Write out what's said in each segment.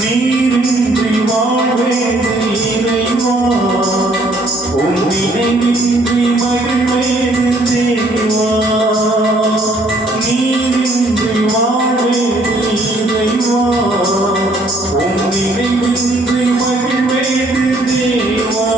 நீரின்றி வாழ்வேது இறைவா, உன் நினைவின்றி மகிழ்வேது தேவா. நீரின்றி வாழ்வேது இறைவா, உன் நினைவின்றி மகிழ்வேது தேவா.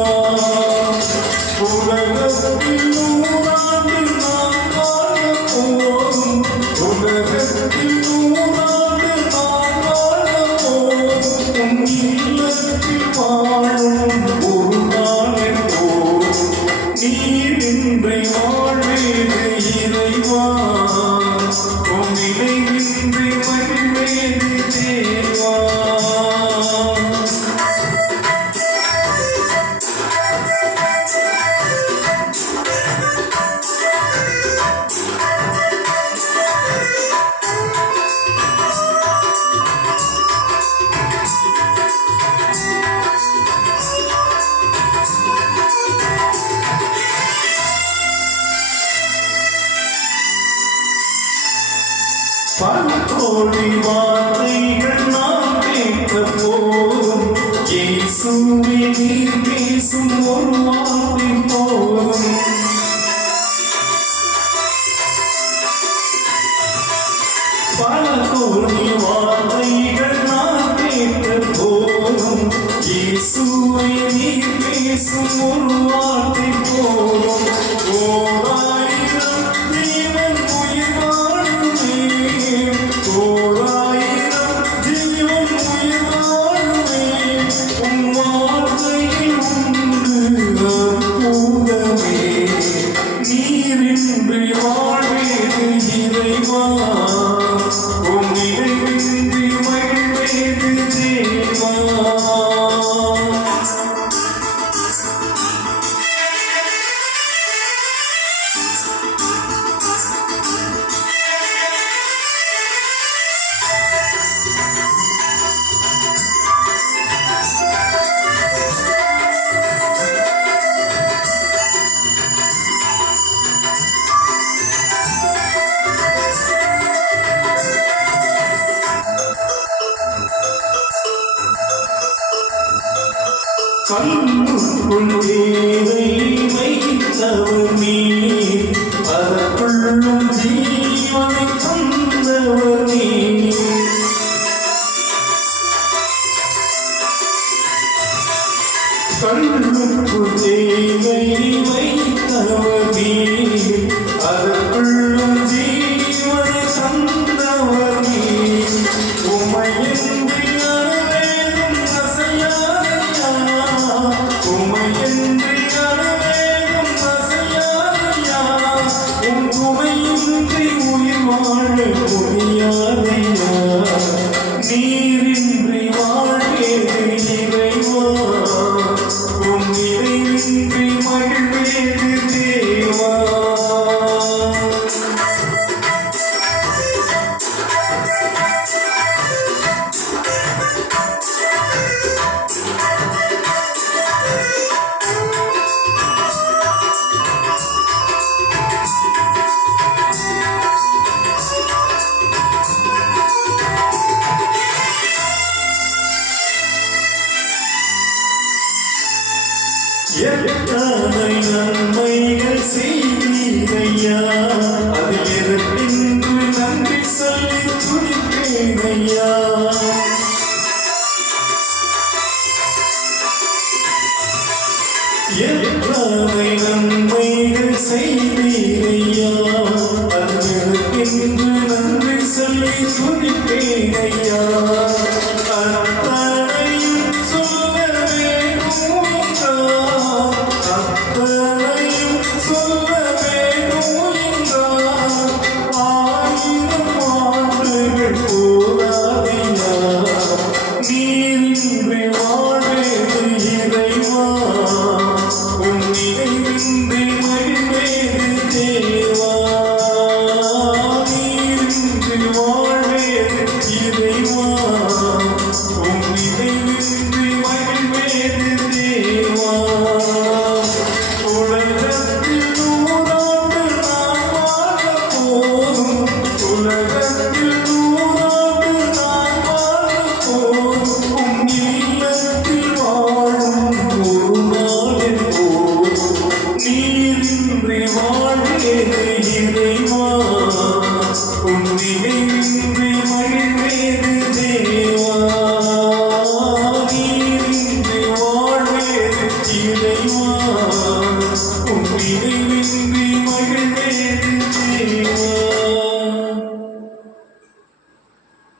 உலகத்தில் 100 ஆண்டு நான் வாழ போதும், உலகத்தில் 100 ஆண்டு நான் வாழ போதும், உன் இல்லத்தில் வாழும் ஒரு நாள் போதும். நீரின்றி வாழ்வேது இறைவா, உன் நினைவின்றி மகிழ்வேது தேவா. பல கோடி வார்த்தைகள் நாம் கேட்க போதும், இயேசுவே நீர் பேசும் ஒரு வார்த்தை போதும். பல கோடி வார்த்தைகள் நாம் கேட்க போதும், இயேசுவே நீர் பேசும் ஒரு வார்த்தை போதும். ஓராயிரம் ஜீவன் உயிர் வாழுமே, ஓராயிரம் ஜீவன் உயிர் வாழுமே, உன் வார்த்தையில் உண்டு அற்புதமே. நீரின்றி வாழ்வேது இறைவா, உன் நினைவின்றி மகிழ்வேது தேவா. கண்ணுக்குள் தேரை வைத்தவர் நீர், அதற்குள்ளும் ஜீவனை தந்தவர் நீர். கண்ணுக்குள் தேரை வைத்தவர் நீர், அதற்குள்ளும் ஜீவனை தந்தவர் நீர். உமையன்றி அணுவேதும் அசையாதையா, உமையன்றி அணுவேதும் அசையாதையா, உன் துணையின்றி உயிர் வாழ முடியாதையா. நீரின்றி வாழ்வேது இறைவா, உன் நினைவின்றி மகிழ்வேது தேவா. எத்தனை நன்மைகள் செய்தீரையா, அதில் எனக்கென்று நன்றி சொல்லி துடிப்பேனையா. எத்தனை நன்மைகள் செய்தீரையா, அதில் எனக்கென்று நன்றி சொல்லி துடிப்பேனையா. அத்தனையும் சொல்ல வேணும் என்றார், அத்தனையும் சொல்ல வேணும் என்றார், 1000 ஆண்டுகள் போதாதையா. நீ